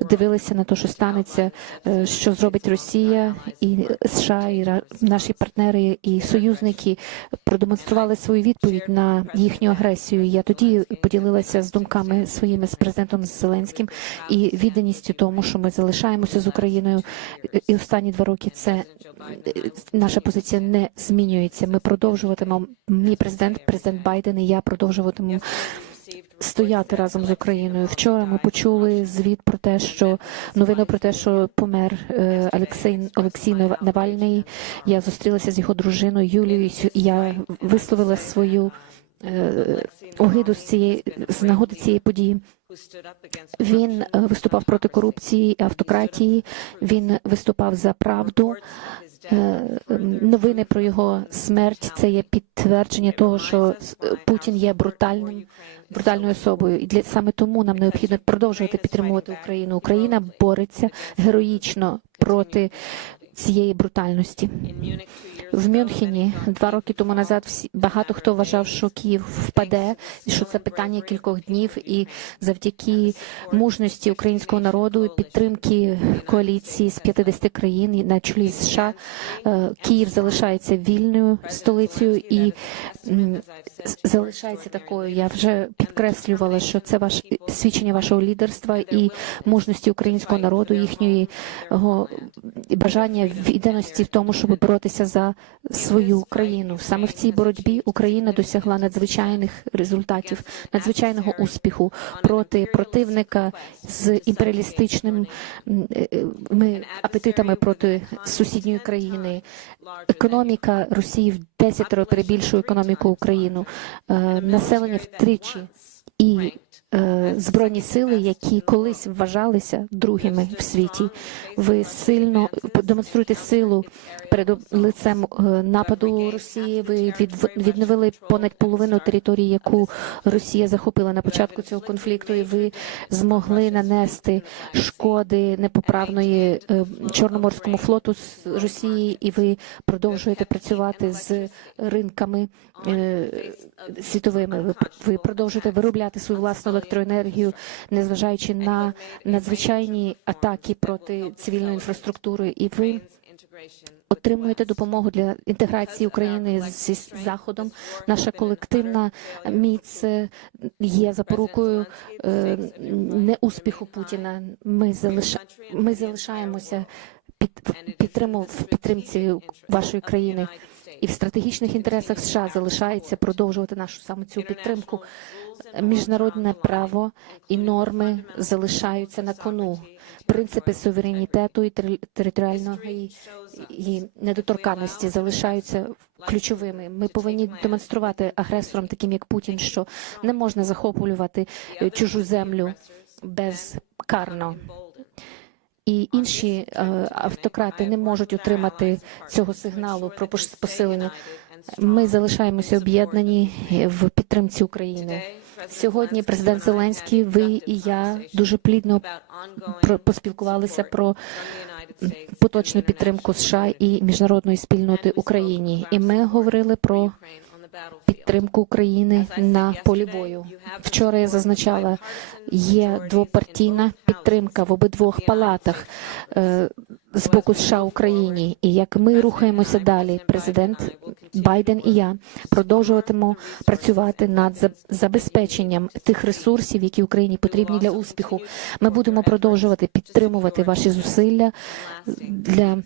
дивилися на те, що станеться, е, що зробить Росія і США, і наші партнери і союзники продемонстрували свою відповідь на їхню агресію. Я тоді поділилася з думками своїми з президентом Зеленським і відданістю тому, що ми залишаємося з Україною. І останні два роки це е, наша позиція не змінюється. Ми продовжуватимемо. Мій президент, президент Байден і я продовжуватимемо стояти разом з Україною. Вчора ми почули звіт про те, що новину про те, що помер е, Олексій Олексій Навальний. Я зустрілася з його дружиною Юлією. і Я висловила свою е, огиду з цієї з нагоди цієї події. Він е, виступав проти корупції, автократії. Він виступав за правду. Е, Новини про його смерть це є підтвердження того, що Путін є брутальним брутальною особою, і для саме тому нам необхідно продовжувати підтримувати Україну. Україна бореться героїчно проти цієї брутальності. В Мюнхені два роки тому назад всі багато хто вважав, що Київ впаде, і що це питання кількох днів. І завдяки мужності українського народу, і підтримки коаліції з 50 країн на чолі США, е, Київ залишається вільною столицею і залишається такою. Я вже підкреслювала, що це ваш свідчення вашого лідерства і мужності українського народу, їхньої бажання відданості в тому, щоб боротися за свою країну. Саме в цій боротьбі Україна досягла надзвичайних результатів, надзвичайного успіху проти противника з імперіалістичним м, е, ми апетитами проти сусідньої країни. Економіка Росії в десятеро перебільшує економіку України, Е, населення втричі і е, збройні сили, які колись вважалися другими в світі. Ви сильно демонструєте силу перед лицем е, нападу Росії. Ви від, відновили понад половину території, яку Росія захопила на початку цього конфлікту, і ви змогли нанести шкоди непоправної е, чорноморському флоту з Росії, і ви продовжуєте працювати з ринками е, світовими. Ви, ви продовжуєте виробляти свою власну електроенергію, незважаючи на надзвичайні атаки проти цивільної інфраструктури, і ви отримуєте допомогу для інтеграції України зі заходом. Наша колективна міць е, є запорукою е, неуспіху Путіна. Ми залиша... ми залишаємося під підтриму в підтримці вашої країни. І в стратегічних інтересах США залишається продовжувати нашу саме цю підтримку. Міжнародне право і норми залишаються на кону. Принципи суверенітету і тери- територіальної недоторканності залишаються ключовими. Ми повинні демонструвати агресорам, таким як Путін, що не можна захоплювати е, чужу землю безкарно. І інші е, автократи не можуть отримати цього сигналу про посилення. Ми залишаємося об'єднані в підтримці України. Сьогодні президент Зеленський, ви і я дуже плідно поспілкувалися про поточну підтримку США і міжнародної спільноти Україні. І ми говорили про підтримку України на полі бою. Вчора я зазначала, є двопартійна підтримка в обидвох палатах е, з боку США Україні. І як ми рухаємося далі, президент Байден і я продовжуватимемо працювати над забезпеченням тих ресурсів, які Україні потрібні для успіху. Ми будемо продовжувати підтримувати ваші зусилля для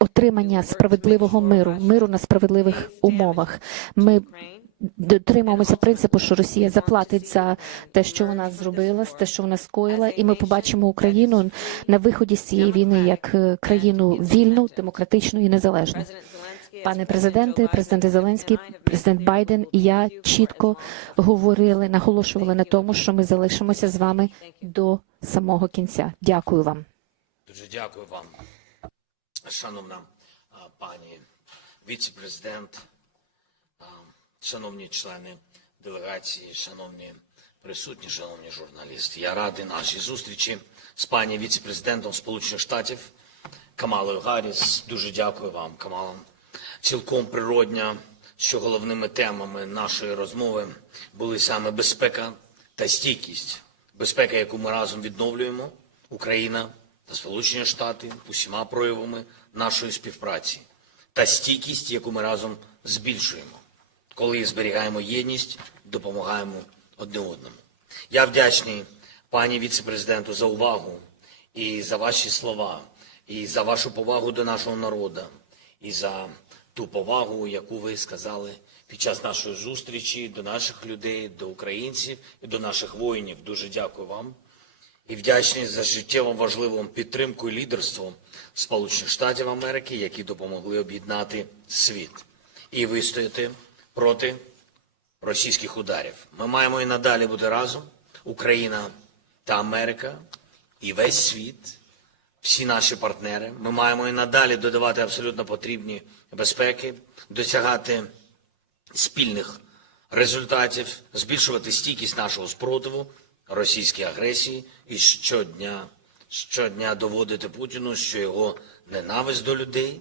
отримання справедливого миру, миру на справедливих умовах. Ми дотримуємося принципу, що Росія заплатить за те, що вона зробила, те, що вона скоїла, і ми побачимо Україну на виході з цієї війни як е, країну вільну, демократичну і незалежну. Пане президенте, президенте Зеленський, президент Байден і я чітко говорили, наголошували на тому, що ми залишимося з вами до самого кінця. Дякую вам. Дуже дякую вам, шановна пані віце-президент, шановні члени делегації, шановні присутні, шановні журналісти. Я радий нашій зустрічі з пані віце-президентом Сполучених Штатів Камалою Гарріс. Дуже дякую вам, Камала. Цілком природня, що головними темами нашої розмови були саме безпека та стійкість. Безпека, яку ми разом відновлюємо, Україна та Сполучені Штати усіма проявами нашої співпраці та стійкість, яку ми разом збільшуємо, коли зберігаємо єдність, допомагаємо одне одному. Я вдячний пані віце-президенту за увагу і за ваші слова, і за вашу повагу до нашого народу, і за ту повагу, яку ви сказали під час нашої зустрічі до наших людей, до українців і до наших воїнів. Дуже дякую вам і вдячний за життєво важливу підтримку і лідерство Сполучених Штатів Америки, які допомогли об'єднати світ і вистояти проти російських ударів. Ми маємо і надалі бути разом, Україна та Америка, і весь світ, всі наші партнери. Ми маємо і надалі додавати абсолютно потрібні безпеки, досягати спільних результатів, збільшувати стійкість нашого спротиву російській агресії і щодня, щодня доводити Путіну, що його ненависть до людей,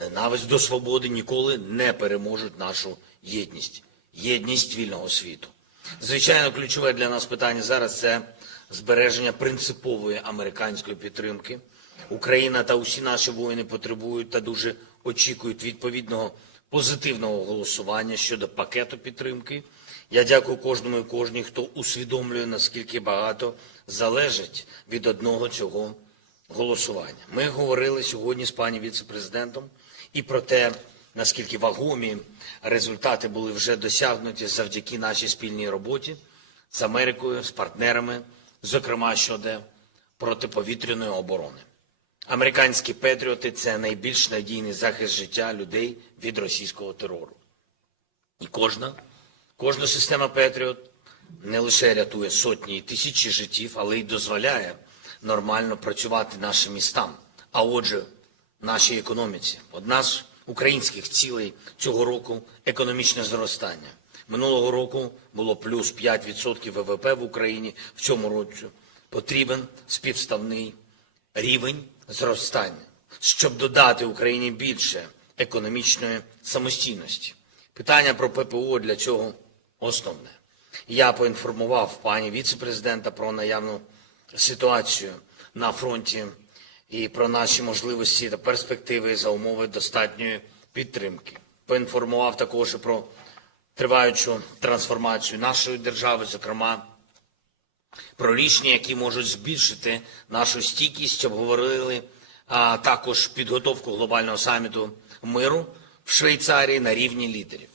ненависть до свободи ніколи не переможуть нашу єдність, єдність вільного світу. Звичайно, ключове для нас питання зараз це збереження принципової американської підтримки. Україна та усі наші воїни потребують та дуже очікують відповідного позитивного голосування щодо пакету підтримки. Я дякую кожному і кожній, хто усвідомлює, наскільки багато залежить від одного цього голосування. Ми говорили сьогодні з пані віце-президентом і про те, наскільки вагомі результати були вже досягнуті завдяки нашій спільній роботі з Америкою, з партнерами, зокрема щодо протиповітряної оборони. Американські патріоти – це найбільш надійний захист життя людей від російського терору. І кожна, кожна система Петріот не лише рятує сотні і тисячі життів, але й дозволяє нормально працювати нашим містам, а отже, нашій економіці. Одна з українських цілей цього року – економічне зростання. Минулого року було плюс 5% ВВП в Україні. В цьому році потрібен співставний рівень зростання, щоб додати Україні більше економічної самостійності. Питання про ППО для цього основне. Я поінформував пані віце-президента про наявну ситуацію на фронті і про наші можливості та перспективи за умови достатньої підтримки. Поінформував також про триваючу трансформацію нашої держави, зокрема про рішення, які можуть збільшити нашу стійкість, обговорили а також підготовку глобального саміту миру в Швейцарії на рівні лідерів.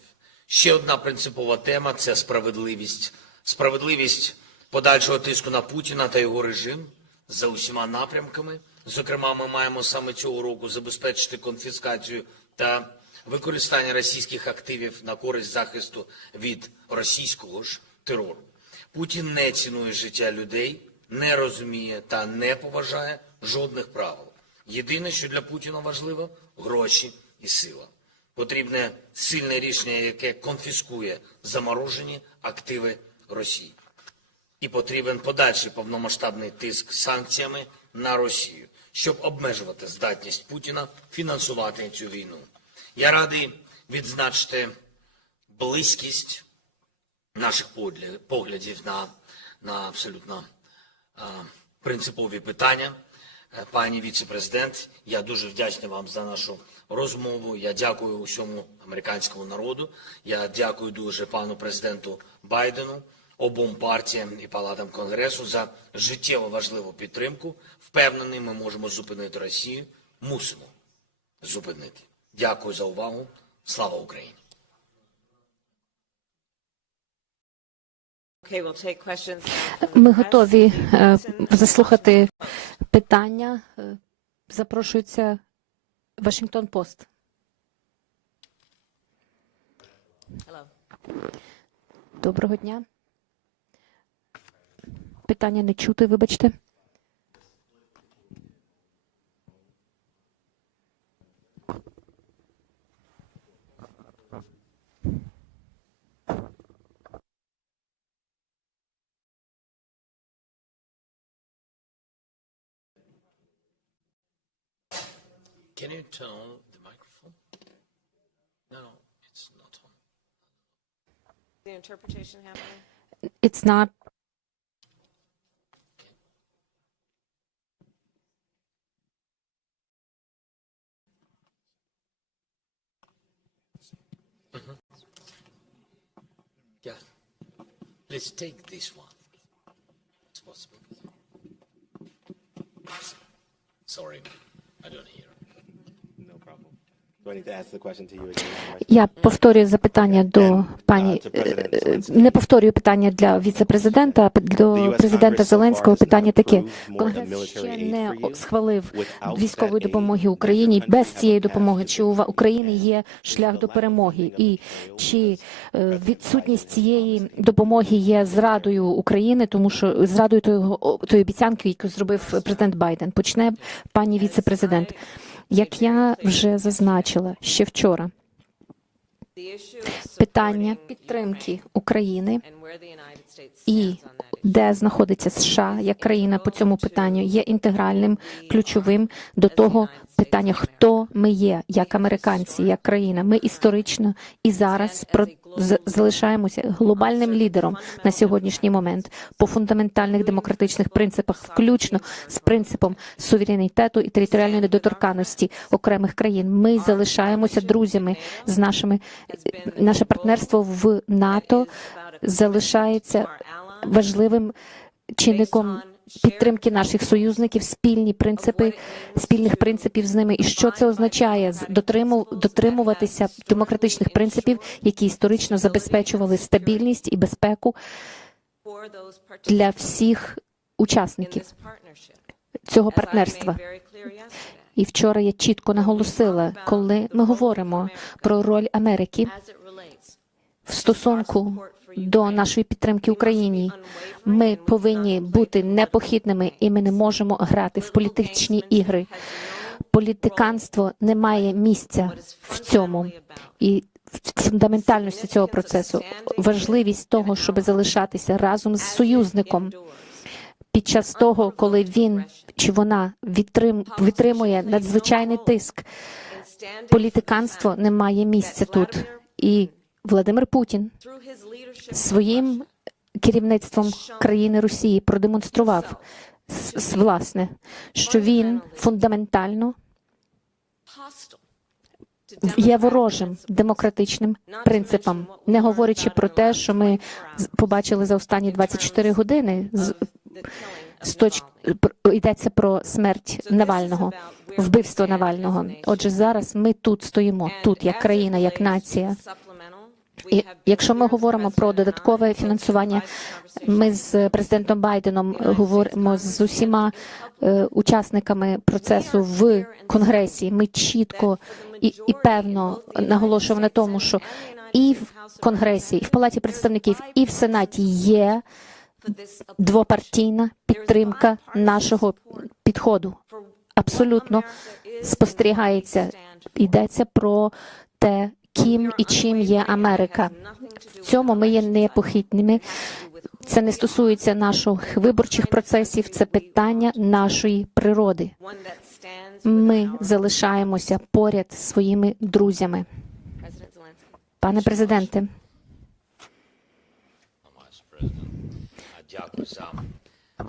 Ще одна принципова тема це справедливість. Справедливість подальшого тиску на Путіна та його режим за усіма напрямками. Зокрема, ми маємо саме цього року забезпечити конфіскацію та використання російських активів на користь захисту від російського ж терору. Путін не цінує життя людей, не розуміє та не поважає жодних правил. Єдине, що для Путіна важливо гроші і сила. Потрібне сильне рішення, яке конфіскує заморожені активи Росії. І потрібен подальший повномасштабний тиск санкціями на Росію, щоб обмежувати здатність Путіна фінансувати цю війну. Я радий відзначити близькість наших поглядів- на, на абсолютно а, принципові питання. Е, Пані віце-президент, я дуже вдячний вам за нашу розмову. Я дякую усьому американському народу. Я дякую дуже пану президенту Байдену, обом партіям і палатам Конгресу за життєво важливу підтримку. Впевнений, ми можемо зупинити Росію. Мусимо зупинити. Дякую за увагу. Слава Україні! Ми готові е, заслухати питання. Е, Запрошується Вашингтон Пост. Доброго дня. Питання не чути, вибачте. Can you turn on the microphone? No, no, it's not on. The interpretation happening? It's not. Mm-hmm. Yeah. Let's take this one. It's possible. Sorry, I don't hear. Я повторюю запитання до пані. президент е. Не повторюю питання для віце-президента, до президента Зеленського питання таке. Конгрес ще не схвалив військової допомоги Україні. Без цієї допомоги чи у України є шлях до перемоги, і чи е, відсутність цієї допомоги є зрадою України, тому що зрадою того тої обіцянки, яку зробив президент Байден. Почне пані віце-президент. Як я вже зазначила ще вчора, питання підтримки України і де знаходиться США як країна по цьому питанню є інтегральним ключовим до того питання, хто ми є як американці, як країна. Ми історично і зараз залишаємося глобальним лідером на сьогоднішній момент по фундаментальних демократичних принципах, включно з принципом суверенітету і територіальної недоторканності окремих країн. Ми залишаємося друзями з нашими наше партнерство в НАТО залишається важливим чинником підтримки наших союзників, спільні принципи, спільних принципів з ними. І що це означає? Дотримуватися демократичних принципів, які історично забезпечували стабільність і безпеку для всіх учасників цього партнерства. І вчора я чітко наголосила, коли ми говоримо про роль Америки в стосунку до нашої підтримки Україні. Ми повинні бути непохитними, і ми не можемо грати в політичні ігри. Політиканство не має місця в цьому і в фундаментальності цього процесу. Важливість того, щоб залишатися разом з союзником під час того, коли він чи вона відтрим, витримує надзвичайний тиск. Політиканство не має місця тут. І Владимир Путін своїм керівництвом країни Росії продемонстрував власне, що він фундаментально є ворожим демократичним принципам, не говорячи про те, що ми побачили за останні 24 години. З, з точ... йдеться про смерть Навального, вбивство Навального. Отже, зараз ми тут стоїмо, тут як країна, як нація. Якщо ми говоримо про додаткове фінансування, ми з президентом Байденом говоримо з усіма е, учасниками процесу в Конгресі. Ми чітко і, і певно наголошуємо на тому, що і в Конгресі, і в Палаті представників, і в Сенаті є двопартійна підтримка нашого підходу. Абсолютно спостерігається. Йдеться про те, ким і чим є Америка. В цьому ми є непохитними. Це не стосується наших виборчих процесів, це питання нашої природи. Ми залишаємося поряд своїми друзями. Пане президенте, Дякую за, е,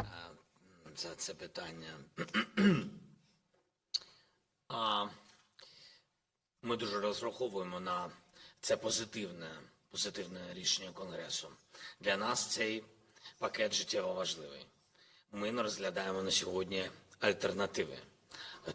за це питання. Ми дуже розраховуємо на це позитивне, позитивне рішення Конгресу. Для нас цей пакет життєво важливий. Ми не розглядаємо на сьогодні альтернативи,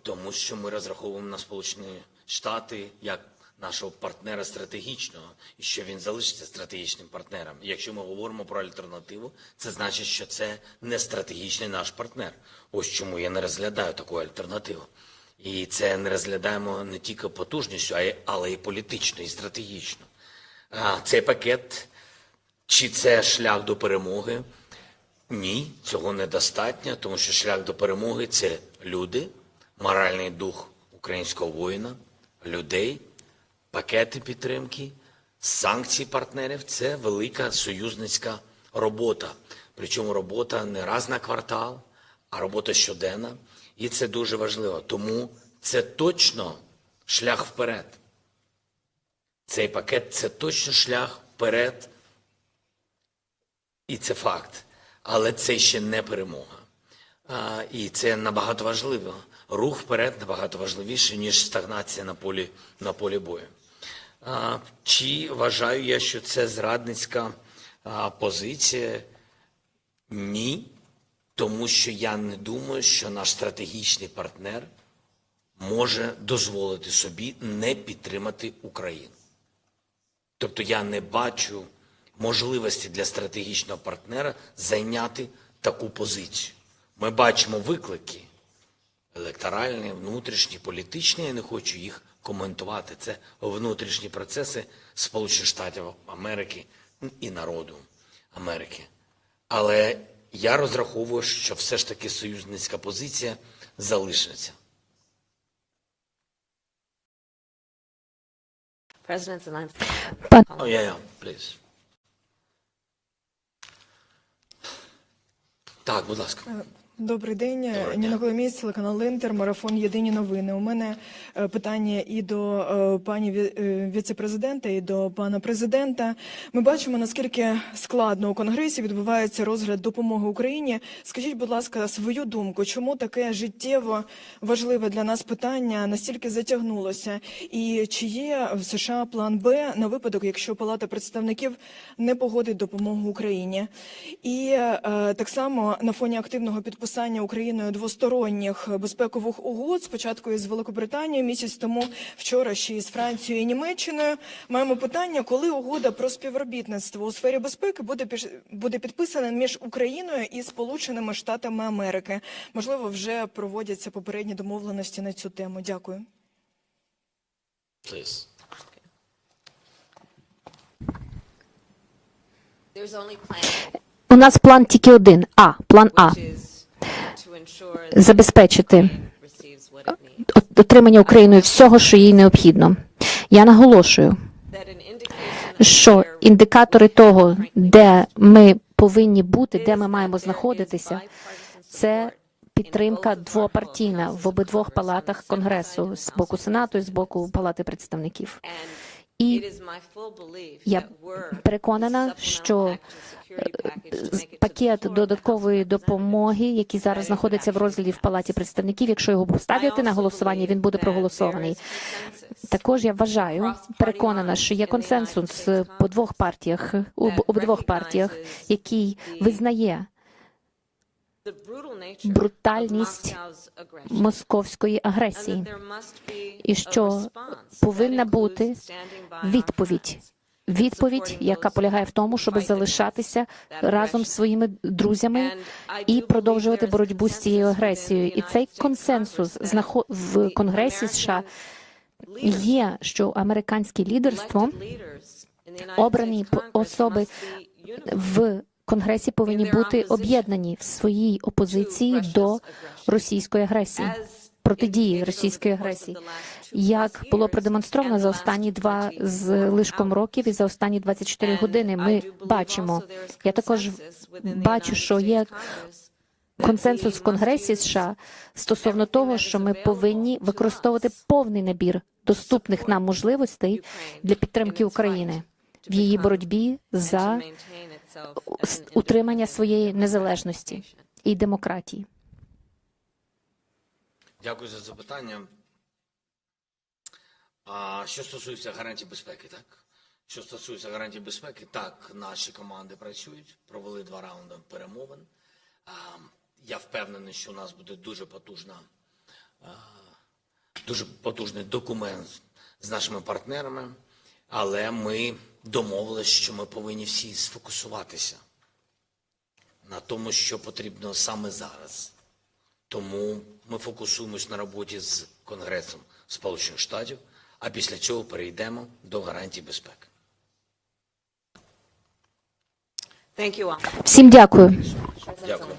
тому що ми розраховуємо на Сполучені Штати як нашого партнера стратегічного, і що він залишиться стратегічним партнером. І якщо ми говоримо про альтернативу, це значить, що це не стратегічний наш партнер. Ось чому я не розглядаю таку альтернативу. І це не розглядаємо не тільки потужністю, але й політично, і стратегічно. А, Цей пакет чи це шлях до перемоги? Ні, цього недостатньо, тому що шлях до перемоги це люди, моральний дух українського воїна, людей, пакети підтримки, санкції партнерів це велика союзницька робота. Причому робота не раз на квартал, а робота щоденна. І це дуже важливо. Тому це точно шлях вперед. Цей пакет це точно шлях вперед і це факт. Але це ще не перемога. А, і це набагато важливо. Рух вперед набагато важливіше, ніж стагнація на полі, на полі бою. А, Чи вважаю я, що це зрадницька а, позиція? Ні, тому що я не думаю, що наш стратегічний партнер може дозволити собі не підтримати Україну. Тобто я не бачу можливості для стратегічного партнера зайняти таку позицію. Ми бачимо виклики електоральні, внутрішні, політичні. Я не хочу їх коментувати. Це внутрішні процеси Сполучених Штатів Америки і народу Америки. Але я розраховую, що все ж таки союзницька позиція залишиться. President. Пан Oh, yeah, yeah, please. Так, будь ласка. Добрий день, Доброго Ніна. Коломієць, телеканал Інтер, марафон Єдині новини. У мене е, питання і до е, пані е, віцепрезидента, і до пана президента. Ми бачимо, наскільки складно у Конгресі відбувається розгляд допомоги Україні. Скажіть, будь ласка, свою думку, чому таке життєво важливе для нас питання настільки затягнулося? І чи є в США план Б на випадок, якщо Палата представників не погодить допомогу Україні? І так само на фоні активного підписання Україною двосторонніх безпекових угод, спочатку із Великобританією, місяць тому вчора ще із Францією і Німеччиною. Маємо питання, коли угода про співробітництво у сфері безпеки буде піш- буде підписана між Україною і Сполученими Штатами Америки. Можливо, вже проводяться попередні домовленості на цю тему. Дякую. Please. There's only plan, у нас план тільки один. А план А забезпечити отримання Україною всього, що їй необхідно. Я наголошую, що індикатори того, де ми повинні бути, де ми маємо знаходитися, це підтримка двопартійна в обидвох палатах Конгресу з боку Сенату і з боку Палати представників. І я переконана, що the пакет додаткової допомоги, який зараз знаходиться в розгляді в Палаті представників, якщо його поставити на голосування, він буде проголосований. Також я вважаю, переконана, що є консенсус по двох партіях, у обидвох партіях, який визнає брутальність московської агресії, і що повинна бути відповідь. Відповідь, яка полягає в тому, щоб залишатися разом з своїми друзями і продовжувати боротьбу з цією агресією. І цей консенсус в Конгресі США є, що американське лідерство обрані особи в Конгресі повинні бути об'єднані в своїй опозиції до російської агресії, протидії російської агресії, як було продемонстровано за останні два з лишком років і за останні 24 години. Ми бачимо. Я також бачу, що є консенсус в Конгресі США стосовно того, що ми повинні використовувати повний набір доступних нам можливостей для підтримки України в її боротьбі за утримання своєї незалежності і демократії. Дякую за запитання. А що стосується гарантій безпеки, так? Що стосується гарантій безпеки, так, наші команди працюють, провели два раунди перемовин. А, я впевнений, що у нас буде дуже потужна, а, дуже потужний документ з нашими партнерами, але ми домовилися, що ми повинні всі сфокусуватися на тому, що потрібно саме зараз. Тому ми фокусуємось на роботі з Конгресом Сполучених Штатів, а після цього перейдемо до гарантій безпеки. Thank you all. Всім дякую. Дякую.